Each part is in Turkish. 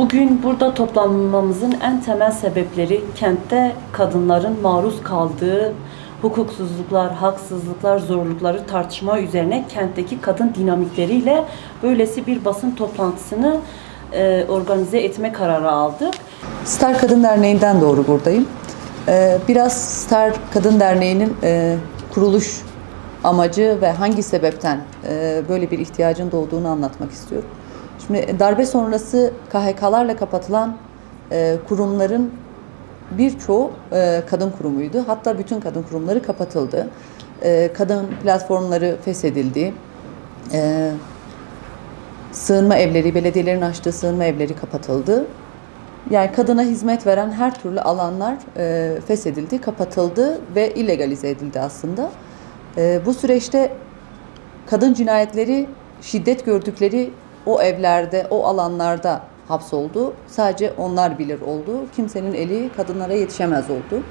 Bugün burada toplanmamızın en temel sebepleri kentte kadınların maruz kaldığı hukuksuzluklar, haksızlıklar, zorlukları tartışma üzerine kentteki kadın dinamikleriyle böylesi bir basın toplantısını organize etme kararı aldık. Star Kadın Derneği'nden doğru buradayım. Biraz Star Kadın Derneği'nin kuruluş amacı ve hangi sebepten böyle bir ihtiyacın doğduğunu anlatmak istiyorum. Şimdi darbe sonrası KHK'larla kapatılan kurumların birçoğu kadın kurumuydu. Hatta bütün kadın kurumları kapatıldı. Kadın platformları feshedildi. Sığınma evleri, belediyelerin açtığı sığınma evleri kapatıldı. Yani kadına hizmet veren her türlü alanlar feshedildi, kapatıldı ve illegalize edildi aslında. Bu süreçte kadın cinayetleri, şiddet gördükleri o evlerde, o alanlarda hapsoldu. Sadece onlar bilir oldu. Kimsenin eli kadınlara yetişemez oldu.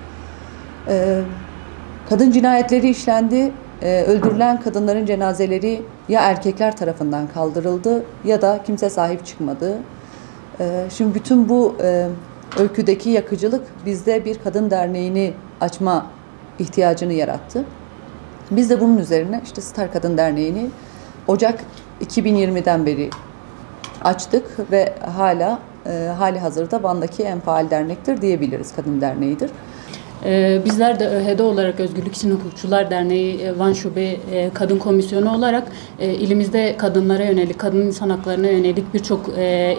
Kadın cinayetleri işlendi. Öldürülen kadınların cenazeleri ya erkekler tarafından kaldırıldı ya da kimse sahip çıkmadı. Şimdi bütün bu öyküdeki yakıcılık bizde bir kadın derneğini açma ihtiyacını yarattı. Biz de bunun üzerine işte Star Kadın Derneği'ni Ocak 2020'den beri açtık ve hali hazırda Van'daki en faal dernektir diyebiliriz, kadın derneğidir. Bizler de ÖHD olarak Özgürlük İçin Hukukçular Derneği Van Şube Kadın Komisyonu olarak ilimizde kadınlara yönelik, kadın insan haklarına yönelik birçok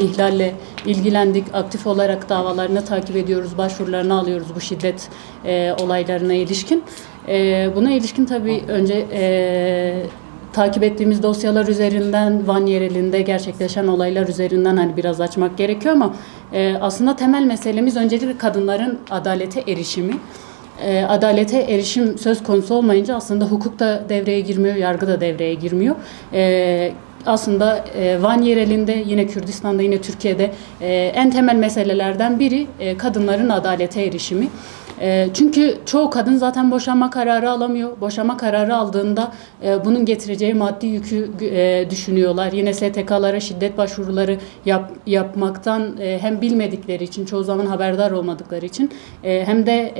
ihlalle ilgilendik. Aktif olarak davalarını takip ediyoruz, başvurularını alıyoruz bu şiddet olaylarına ilişkin. Buna ilişkin tabii önce takip ettiğimiz dosyalar üzerinden, Van yerelinde gerçekleşen olaylar üzerinden hani biraz açmak gerekiyor ama aslında temel meselemiz öncelikle kadınların adalete erişimi. Adalete erişim söz konusu olmayınca aslında hukuk da devreye girmiyor, yargı da devreye girmiyor. Aslında Van yerelinde, yine Kürdistan'da, yine Türkiye'de en temel meselelerden biri kadınların adalete erişimi. Çünkü çoğu kadın zaten boşanma kararı alamıyor. Boşanma kararı aldığında bunun getireceği maddi yükü düşünüyorlar. Yine STK'lara şiddet başvuruları yapmaktan hem bilmedikleri için, çoğu zaman haberdar olmadıkları için hem de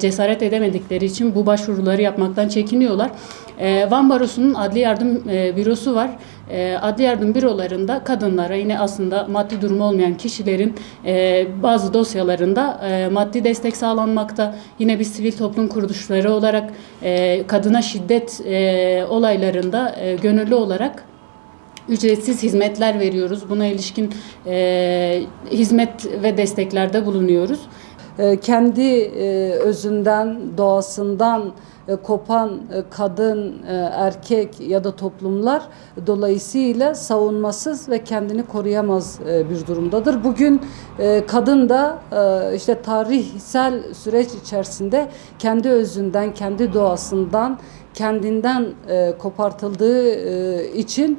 cesaret edemedikleri için bu başvuruları yapmaktan çekiniyorlar. Van Barosu'nun adli yardım bürosu var. Adli yardım bürolarında kadınlara, yine aslında maddi durumu olmayan kişilerin bazı dosyalarında maddi destek sağlanmakta. Yine biz sivil toplum kuruluşları olarak kadına şiddet olaylarında gönüllü olarak ücretsiz hizmetler veriyoruz. Buna ilişkin hizmet ve desteklerde bulunuyoruz. Kendi özünden, doğasından kopan kadın, erkek ya da toplumlar dolayısıyla savunmasız ve kendini koruyamaz bir durumdadır. Bugün kadın da işte tarihsel süreç içerisinde kendi özünden, kendi doğasından, kendinden kopartıldığı için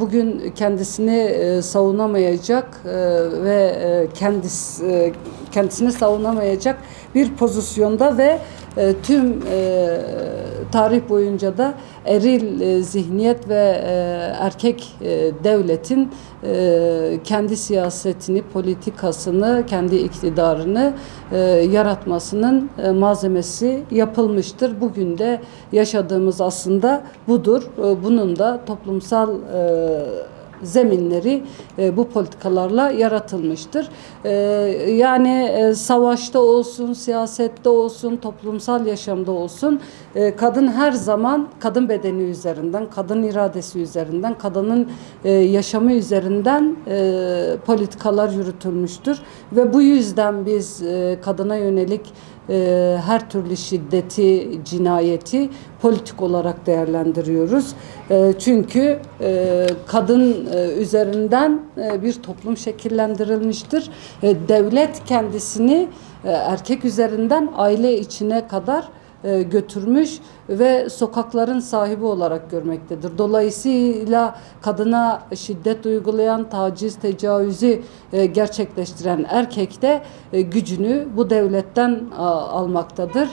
bugün kendisini savunamayacak ve kendisini savunamayacak bir pozisyonda ve tüm tarih boyunca da eril zihniyet ve erkek devletin kendi siyasetini, politikasını, kendi iktidarını yaratmasının malzemesi yapılmıştır. Bugün de yaşadığımız aslında budur. Bunun da toplumsal zeminleri bu politikalarla yaratılmıştır. Yani savaşta olsun, siyasette olsun, toplumsal yaşamda olsun kadın her zaman kadın bedeni üzerinden, kadın iradesi üzerinden, kadının yaşamı üzerinden politikalar yürütülmüştür. Ve bu yüzden biz kadına yönelik her türlü şiddeti, cinayeti politik olarak değerlendiriyoruz. Çünkü kadın üzerinden bir toplum şekillendirilmiştir. Devlet kendisini erkek üzerinden aile içine kadar götürmüş ve sokakların sahibi olarak görmektedir. Dolayısıyla kadına şiddet uygulayan, taciz, tecavüzü gerçekleştiren erkek de gücünü bu devletten almaktadır.